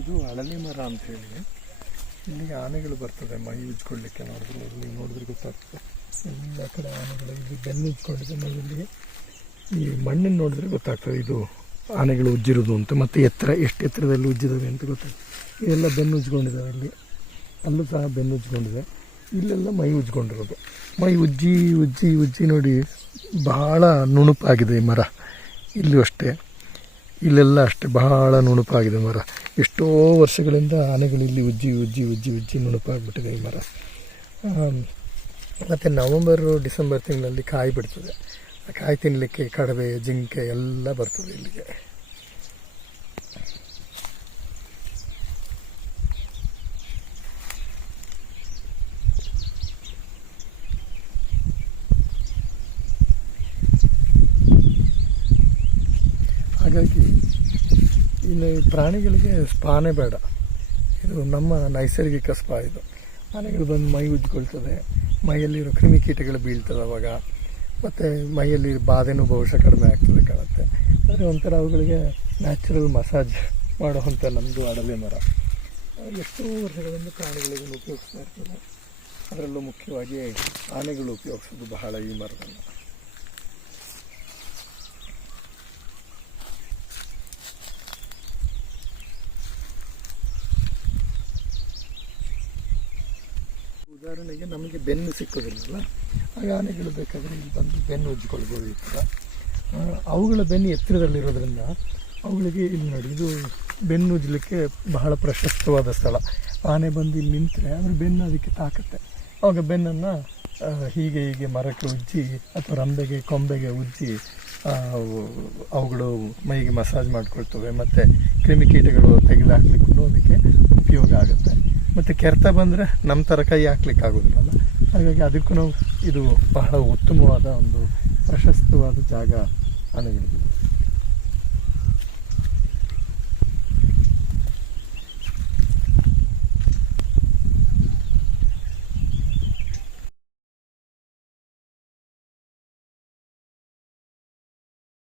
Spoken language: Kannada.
ಇದು ಹಳಲಿ ಮರ ಅಂತ ಹೇಳಿ ಇಲ್ಲಿಗೆ ಆನೆಗಳು ಬರ್ತದೆ ಮೈ ಉಜ್ಕೊಳ್ಳಿಕ್ಕೆ. ನೋಡಿದ್ರೆ ಇಲ್ಲಿ ನೋಡಿದ್ರೆ ಗೊತ್ತಾಗ್ತದೆ, ಎಲ್ಲ ಕಡೆ ಆನೆಗಳು ಇಲ್ಲಿ ಬೆನ್ನು ಉಜ್ಕೊಂಡಿದೆ ಮೈಯಲ್ಲಿ. ಈ ಮಣ್ಣನ್ನು ನೋಡಿದ್ರೆ ಗೊತ್ತಾಗ್ತದೆ ಇದು ಆನೆಗಳು ಉಜ್ಜಿರೋದು ಅಂತ. ಮತ್ತು ಎಷ್ಟು ಎತ್ತರದಲ್ಲಿ ಉಜ್ಜಿದಾವೆ ಅಂತ ಗೊತ್ತಾಗ್ತದೆ. ಇದೆಲ್ಲ ಬೆನ್ನು ಉಜ್ಕೊಂಡಿದ್ದಾವೆ, ಇಲ್ಲಿ ಅಲ್ಲೂ ಸಹ ಬೆನ್ನು ಉಜ್ಕೊಂಡಿದೆ, ಇಲ್ಲೆಲ್ಲ ಮೈ ಉಜ್ಕೊಂಡಿರೋದು. ಮೈ ಉಜ್ಜಿ ಉಜ್ಜಿ ಉಜ್ಜಿ ನೋಡಿ ಬಹಳ ನುಣುಪಾಗಿದೆ ಈ ಮರ. ಇಲ್ಲೂ ಅಷ್ಟೇ, ಇಲ್ಲೆಲ್ಲ ಅಷ್ಟೇ ಬಹಳ ನುಣುಪಾಗಿದೆ ಮರ. ಎಷ್ಟೋ ವರ್ಷಗಳಿಂದ ಆನೆಗಳು ಇಲ್ಲಿ ಉಜ್ಜಿ ಉಜ್ಜಿ ಉಜ್ಜಿ ಉಜ್ಜಿ ನುಣುಪಾಗ್ಬಿಟ್ಟಿದೆ ಈ ಮರ. ಮತ್ತು ನವಂಬರು ಡಿಸೆಂಬರ್ ತಿಂಗಳಲ್ಲಿ ಕಾಯಿ ಬಿಡ್ತದೆ. ಆ ಕಾಯಿ ತಿನ್ನಲಿಕ್ಕೆ ಕಡವೆ ಜಿಂಕೆ ಎಲ್ಲ ಬರ್ತದೆ ಇಲ್ಲಿಗೆ. ಹಾಗಾಗಿ ಇನ್ನು ಪ್ರಾಣಿಗಳಿಗೆ ಸ್ಪಾನೇ ಬೇಡ, ಇದು ನಮ್ಮ ನೈಸರ್ಗಿಕ ಸ್ಪಾ. ಇದು ಆನೆಗಳು ಬಂದು ಮೈ ಉಜ್ಕೊಳ್ತದೆ, ಮೈಯಲ್ಲಿರೋ ಕ್ರಿಮಿಕೀಟಗಳು ಬೀಳ್ತದೆ ಅವಾಗ, ಮತ್ತು ಮೈಯಲ್ಲಿ ಬಾಧೆನೂ ಬಹುಶಃ ಕಡಿಮೆ ಆಗ್ತದೆ ಕಾಣುತ್ತೆ. ಆದರೆ ಒಂಥರ ಅವುಗಳಿಗೆ ನ್ಯಾಚುರಲ್ ಮಸಾಜ್ ಮಾಡುವಂಥ ನಮ್ಮದು ಅಡಲೆ ಮರ. ಎಷ್ಟೋ ವರ್ಷಗಳಿಂದ ಪ್ರಾಣಿಗಳಿಗೆ ಉಪಯೋಗಿಸ್ತಾ ಇರ್ತದೆ. ಅದರಲ್ಲೂ ಮುಖ್ಯವಾಗಿ ಆನೆಗಳು ಉಪಯೋಗಿಸೋದು ಬಹಳ ಈ ಮರವನ್ನು. ಉದಾಹರಣೆಗೆ ನಮಗೆ ಬೆನ್ನು ಸಿಕ್ಕೋದಿಲ್ಲಲ್ಲ, ಆಗ ಆನೆಗಳು ಬೇಕಾದರೆ ಇಲ್ಲಿ ಬಂದು ಬೆನ್ನು ಉಜ್ಜಿಕೊಳ್ಬೋದು ಈ ಥರ. ಅವುಗಳ ಬೆನ್ನು ಎತ್ತರದಲ್ಲಿರೋದ್ರಿಂದ ಅವುಗಳಿಗೆ ಇಲ್ಲಿ ನೋಡಿ, ಇದು ಬೆನ್ನು ಉಜ್ಜಲಿಕ್ಕೆ ಬಹಳ ಪ್ರಶಸ್ತವಾದ ಸ್ಥಳ. ಆನೆ ಬಂದು ಇಲ್ಲಿ ನಿಂತರೆ ಅದ್ರ ಬೆನ್ನು ಅದಕ್ಕೆ ತಾಕತ್ತೆ. ಆವಾಗ ಬೆನ್ನನ್ನು ಹೀಗೆ ಹೀಗೆ ಮರಕ್ಕೆ ಉಜ್ಜಿ ಅಥವಾ ರಂಬೆಗೆ ಕೊಂಬೆಗೆ ಉಜ್ಜಿ ಅವುಗಳು ಮೈಗೆ ಮಸಾಜ್ ಮಾಡಿಕೊಳ್ತವೆ. ಮತ್ತು ಕ್ರಿಮಿಕೀಟಗಳು ತೆಗೆದುಹಾಕ್ಲಿಕ್ಕೂ ಅದಕ್ಕೆ ಉಪಯೋಗ ಆಗುತ್ತೆ. ಮತ್ತು ಕೆರೆತ ಬಂದರೆ ನಮ್ಮ ಥರ ಕೈ ಹಾಕ್ಲಿಕ್ಕೆ ಆಗೋದಿಲ್ಲಲ್ಲ, ಹಾಗಾಗಿ ಅದಕ್ಕೂ ಇದು ಬಹಳ ಉತ್ತಮವಾದ ಒಂದು ಪ್ರಶಸ್ತವಾದ ಜಾಗ ಆನೆಗಳಿಗೆ.